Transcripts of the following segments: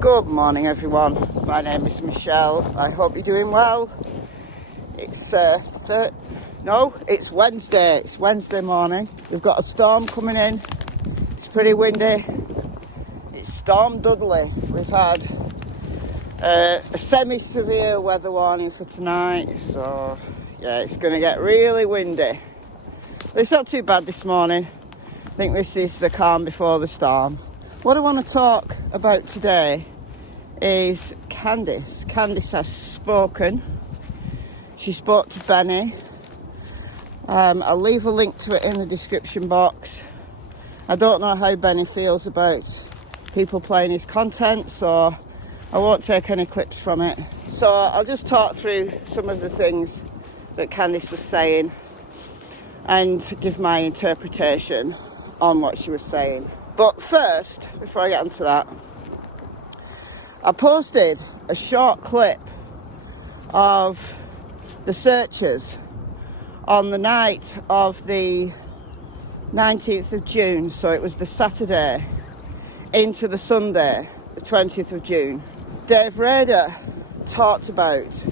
Good morning everyone, my name is Michelle. I hope you're doing well. It's Wednesday. It's Wednesday morning. We've got a storm coming in. It's pretty windy. It's Storm Dudley. We've had a semi-severe weather warning for tonight, so yeah, it's going to get really windy. But it's not too bad this morning. I think this is the calm before the storm. What I want to talk about today is Candus. Candus has spoken. She spoke to Benny. I'll leave a link to it in the description box. I don't know how Benny feels about people playing his content, so I won't take any clips from it. So I'll just talk through some of the things that Candus was saying and give my interpretation on what she was saying. But first, before I get onto that, I posted a short clip of the searchers on the night of the 19th of June, so it was the Saturday into the Sunday, the 20th of June. Dave Rader talked about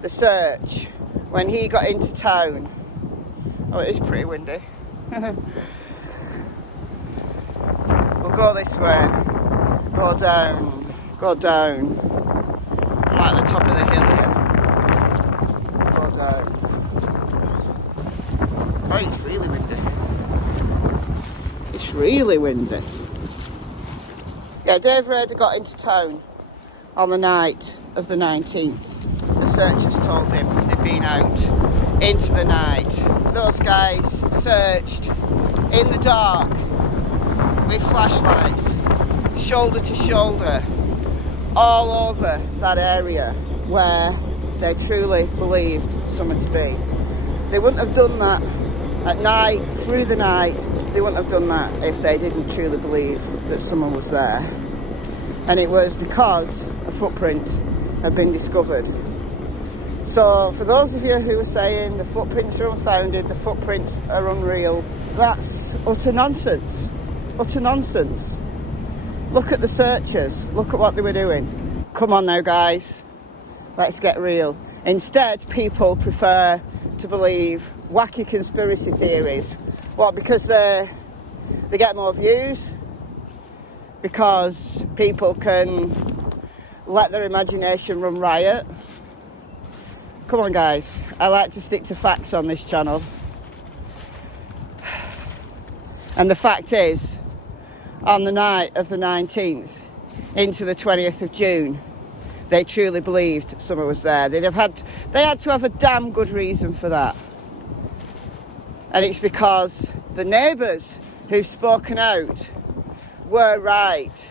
the search when he got into town. Oh, it is pretty windy. We'll go this way, go down. I'm at the top of the hill here. Go down. Oh, it's really windy. It's really windy. Yeah, Dave Rader got into town on the night of the 19th. The searchers told him they'd been out into the night. Those guys searched in the dark with flashlights, shoulder to shoulder, all over that area where they truly believed someone to be. They wouldn't have done that at night, through the night. They wouldn't have done that if they didn't truly believe that someone was there. And it was because a footprint had been discovered. So for those of you who are saying the footprints are unfounded, the footprints are unreal, that's utter nonsense. Utter nonsense. Look at the searchers. Look at what they were doing. Come on now, guys. Let's get real. Instead, people prefer to believe wacky conspiracy theories. What, because they get more views? Because people can let their imagination run riot? Come on, guys. I like to stick to facts on this channel. And the fact is, on the night of the 19th into the 20th of June, they truly believed someone was there. They had to have a damn good reason for that. And it's because the neighbours who've spoken out were right.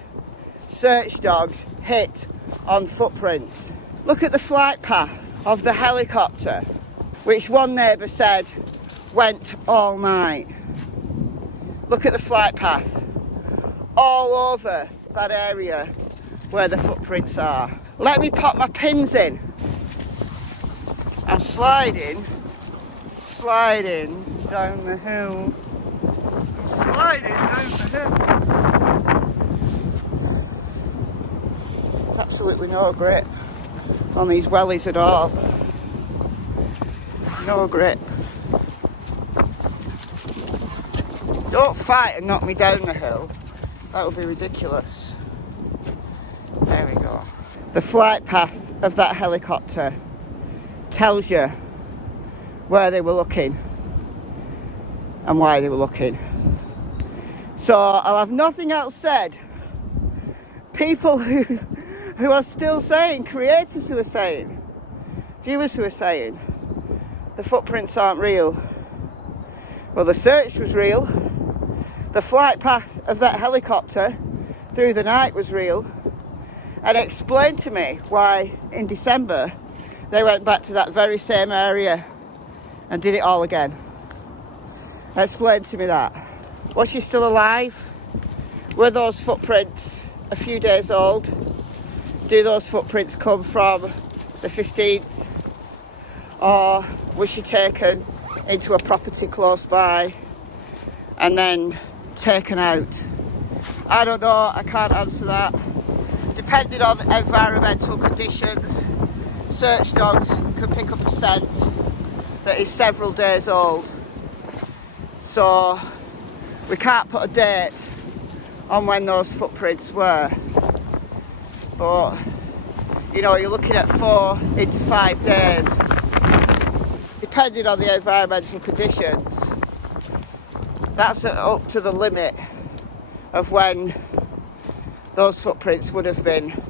Search dogs hit on footprints. Look at the flight path of the helicopter, which one neighbour said went all night. Look at the flight path all over that area where the footprints are. Let me pop my pins in. I'm sliding down the hill. I'm sliding down the hill. There's absolutely no grip on these wellies at all. No grip. Don't fight and knock me down the hill. That would be ridiculous. There we go. The flight path of that helicopter tells you where they were looking and why they were looking. So I'll have nothing else said. People who are still saying, creators who are saying, viewers who are saying, the footprints aren't real. Well, the search was real. The flight path of that helicopter through the night was real. And explain to me why in December they went back to that very same area and did it all again. Explain to me that. Was she still alive? Were those footprints a few days old? Do those footprints come from the 15th? Or was she taken into a property close by and then taken out? I don't know, I can't answer that. depending on environmental conditions, search dogs can pick up a scent that is several days old. So we can't put a date on when those footprints were. But, you know, you're looking at 4 into 5 days, depending on the environmental conditions. That's up to the limit of when those footprints would have been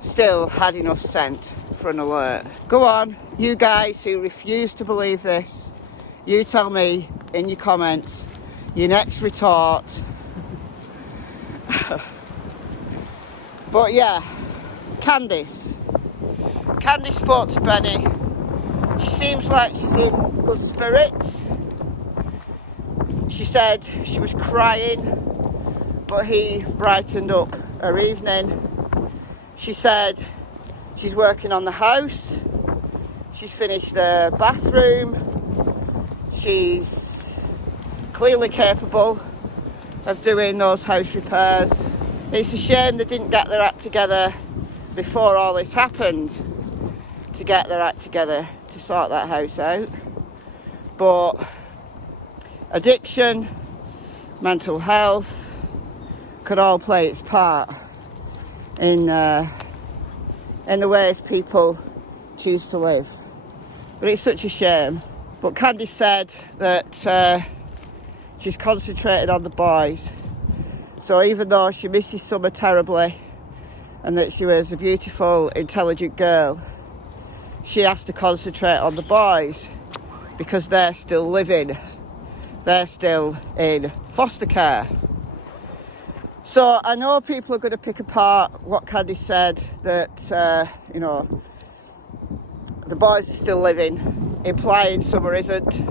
still had enough scent for an alert. Go on, you guys who refuse to believe this, you tell me in your comments your next retort. But yeah, Candus spoke to Benny. She seems like she's in good spirits. She said she was crying, but he brightened up her evening. She said she's working on the house. She's finished the bathroom. She's clearly capable of doing those house repairs. It's a shame they didn't get their act together before all this happened, to get their act together to sort that house out. But addiction, mental health could all play its part in the ways people choose to live. But it's such a shame. But Candy said that she's concentrated on the boys. So even though she misses Summer terribly and that she was a beautiful, intelligent girl, she has to concentrate on the boys because they're still living. They're still in foster care. So I know people are going to pick apart what Candy said, that, you know, the boys are still living, implying Summer isn't.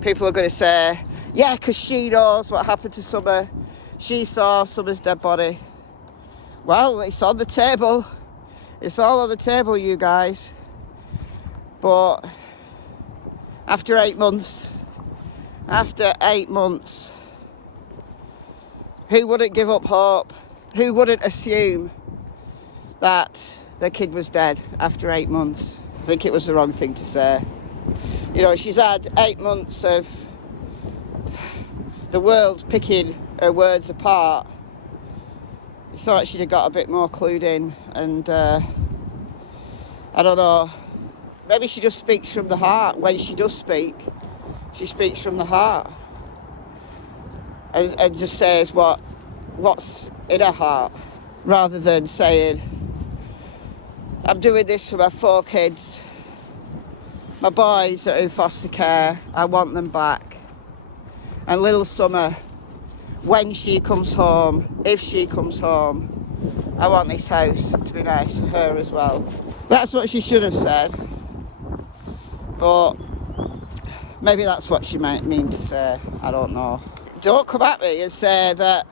People are going to say, yeah, because she knows what happened to Summer. She saw Summer's dead body. Well, it's on the table. It's all on the table, you guys. But after 8 months, who wouldn't give up hope? Who wouldn't assume that their kid was dead after 8 months? I think it was the wrong thing to say. You know, she's had 8 months of the world picking her words apart. I thought she'd have got a bit more clued in, and I don't know, maybe she just speaks from the heart. When she does speak, she speaks from the heart and just says what's in her heart, rather than saying, I'm doing this for my 4 kids, my boys that are in foster care, I want them back. And little Summer, when she comes home, if she comes home, I want this house to be nice for her as well. That's what she should have said, but maybe that's what she might mean to say, I don't know. Don't come at me and say that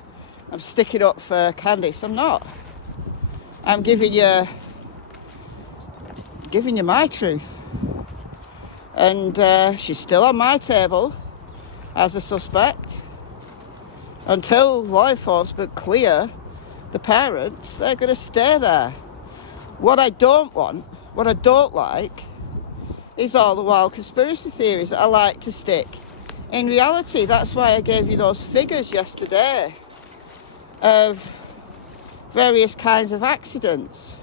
I'm sticking up for Candus. I'm not. I'm giving you my truth. And she's still on my table as a suspect. Until law enforcement clear the parents, they're going to stay there. What I don't want, what I don't like, is all the wild conspiracy theories that I like to stick in reality. That's why I gave you those figures yesterday of various kinds of accidents.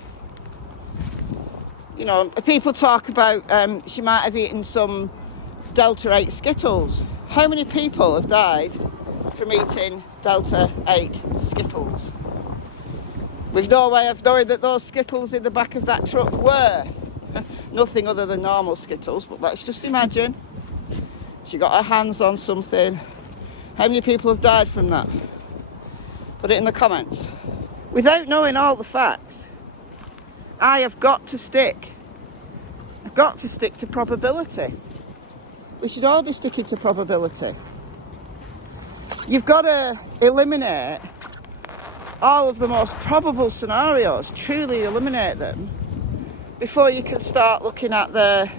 You know, people talk about she might have eaten some Delta 8 Skittles. How many people have died from eating Delta 8 Skittles? With no way of knowing that those Skittles in the back of that truck were nothing other than normal Skittles, but let's just imagine she got her hands on something. How many people have died from that? Put it in the comments. Without knowing all the facts, I have got to stick. I've got to stick to probability. We should all be sticking to probability. You've got to eliminate all of the most probable scenarios, truly eliminate them, before you can start looking at the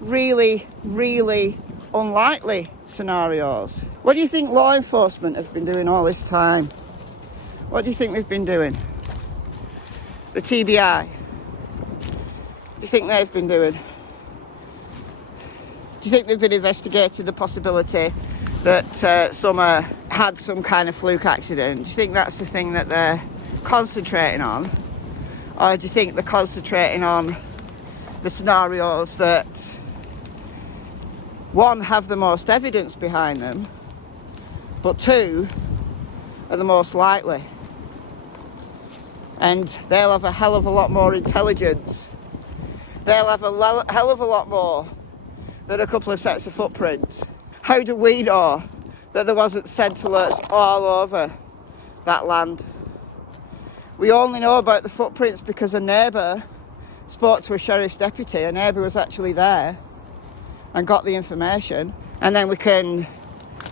really, really unlikely scenarios. What do you think law enforcement have been doing all this time? What do you think they've been doing? the TBI? Do you think they've been doing? Do you think they've been investigating the possibility that Summer had some kind of fluke accident? Do you think that's the thing that they're concentrating on? Or do you think they're concentrating on the scenarios that, one, have the most evidence behind them, but two, are the most likely? And they'll have a hell of a lot more intelligence. They'll have a hell of a lot more than a couple of sets of footprints. How do we know that there wasn't scent alerts all over that land? We only know about the footprints because a neighbour spoke to a sheriff's deputy. A neighbour was actually there and got the information. And then we can,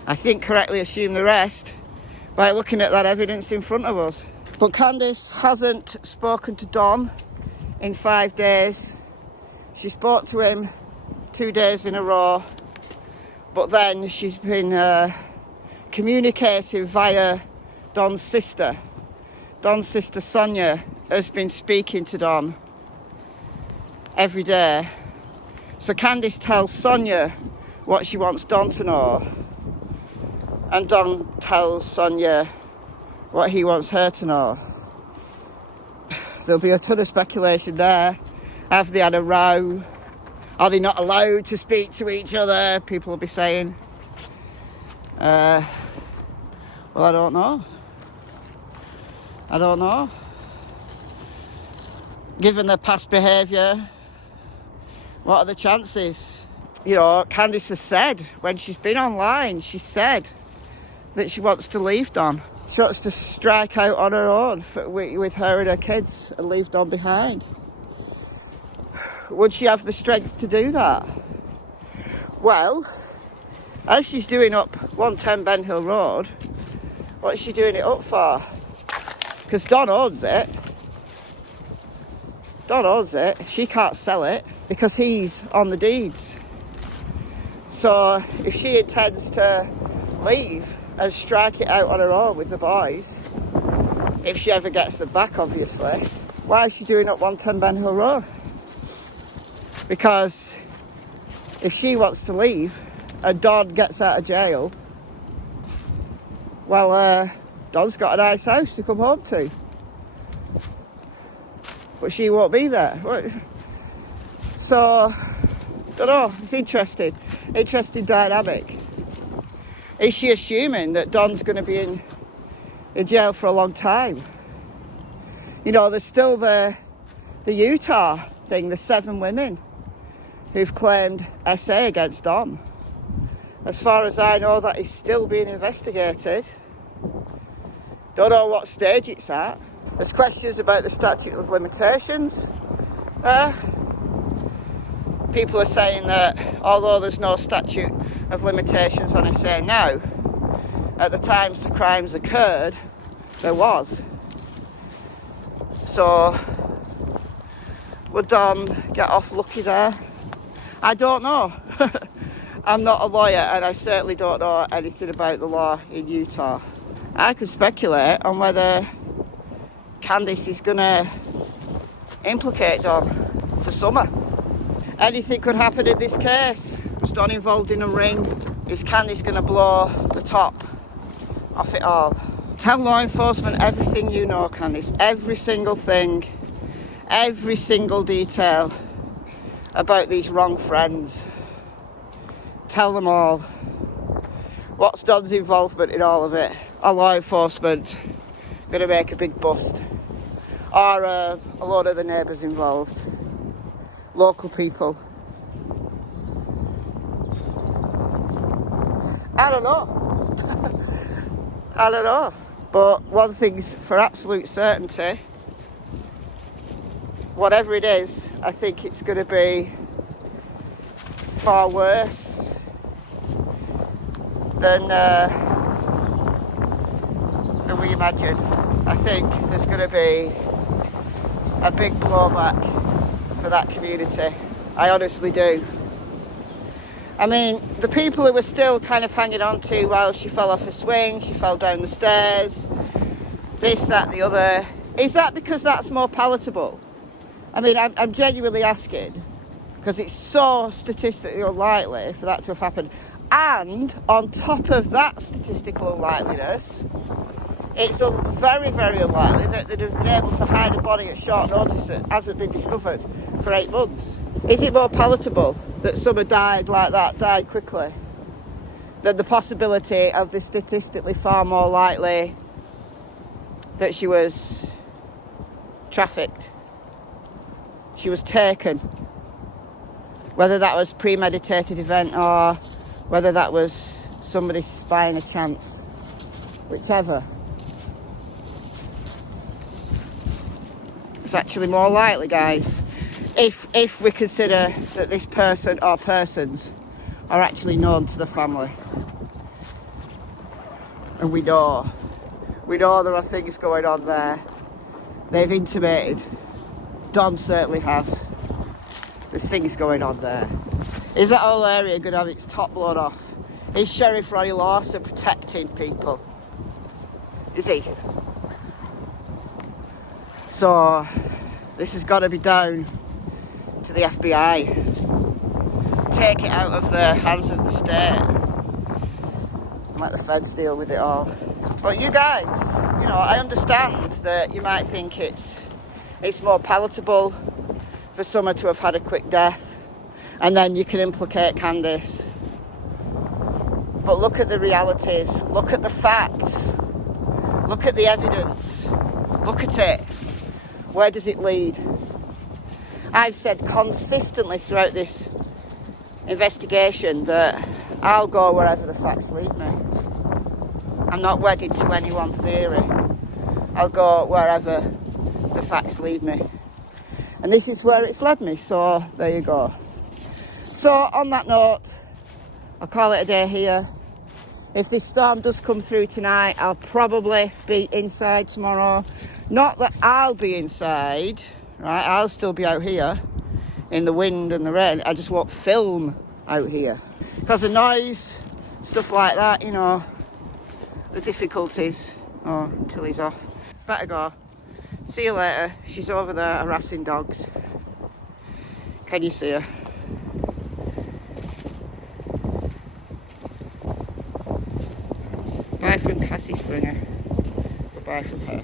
I think, correctly assume the rest by looking at that evidence in front of us. But Candus hasn't spoken to Don in 5 days. She spoke to him 2 days in a row, but then she's been communicating via Don's sister. Don's sister Sonia has been speaking to Don every day. So Candus tells Sonia what she wants Don to know, and Don tells Sonia what he wants her to know. There'll be a ton of speculation there. Have they had a row? Are they not allowed to speak to each other? People will be saying. Well, I don't know. I don't know. Given their past behaviour, what are the chances? You know, Candus has said, when she's been online, she said that she wants to leave Don. She wants to strike out on her own with her and her kids and leave Don behind. Would she have the strength to do that? Well, as she's doing up 110 Ben Hill Road, what's she doing it up for? Because Don owns it. Don owns it. She can't sell it because he's on the deeds. So if she intends to leave and strike it out on her own with the boys, if she ever gets them back, obviously, why is she doing up 110 Ben Hill Road? Because if she wants to leave and Don gets out of jail, well, Don's got a nice house to come home to. But she won't be there. So, don't know, it's interesting. Interesting dynamic. Is she assuming that Don's going to be in jail for a long time? You know, there's still the Utah thing, the 7 women who've claimed SA against Don. As far as I know, that is still being investigated. Don't know what stage it's at. There's questions about the statute of limitations. People are saying that although there's no statute of limitations on SA now, at the times the crimes occurred, there was. So, would Don get off lucky there? I don't know. I'm not a lawyer and I certainly don't know anything about the law in Utah. I could speculate on whether Candus is going to implicate Don for Summer. Anything could happen in this case. Was Don involved in a ring? Is Candus going to blow the top off it all? Tell law enforcement everything you know, Candus. Every single thing, every single detail about these wrong friends. Tell them all. What's Don's involvement in all of it? Are law enforcement going to make a big bust? Or a lot of the neighbours involved? Local people? I don't know. I don't know. But one thing's for absolute certainty. Whatever it is, I think it's going to be far worse than we imagine. I think there's going to be a big blowback for that community. I honestly do. I mean, the people who were still kind of hanging on to, well, she fell off a swing, she fell down the stairs, this, that, the other, Is that because that's more palatable? I mean, I'm genuinely asking, because it's so statistically unlikely for that to have happened. And on top of that statistical unlikeliness, it's very, very unlikely that they'd have been able to hide a body at short notice that hasn't been discovered for 8 months. Is it more palatable that Summer died like that, died quickly, than the possibility of the statistically far more likely that she was trafficked? She was taken. Whether that was premeditated event or whether that was somebody spying a chance. Whichever. It's actually more likely, guys, if we consider that this person or persons are actually known to the family. And we know there are things going on there. They've intimated, Don certainly has, there's things going on there. Is that whole area going to have its top blown off? Is Sheriff Ronnie Lawson protecting people? Is he? So this has got to be down to the FBI. Take it out of the hands of the state. Let the feds deal with it all. But you guys, you know, I understand that you might think it's more palatable for Summer to have had a quick death, and then you can implicate Candus. But look at the realities, look at the facts, look at the evidence, look at it. Where does it lead? I've said consistently throughout this investigation that I'll go wherever the facts lead me. I'm not wedded to any one theory. I'll go wherever the facts lead me. And this is where it's led me, so there you go. So on that note, I'll call it a day here. If this storm does come through tonight, I'll probably be inside tomorrow. Not that I'll be inside, right? I'll still be out here in the wind and the rain. I just won't film out here. Because of noise, stuff like that, you know, the difficulties. Oh, until he's off. Better go. See you later. She's over there harassing dogs. Can you see her? Bye from Cassie Springer. Goodbye from her.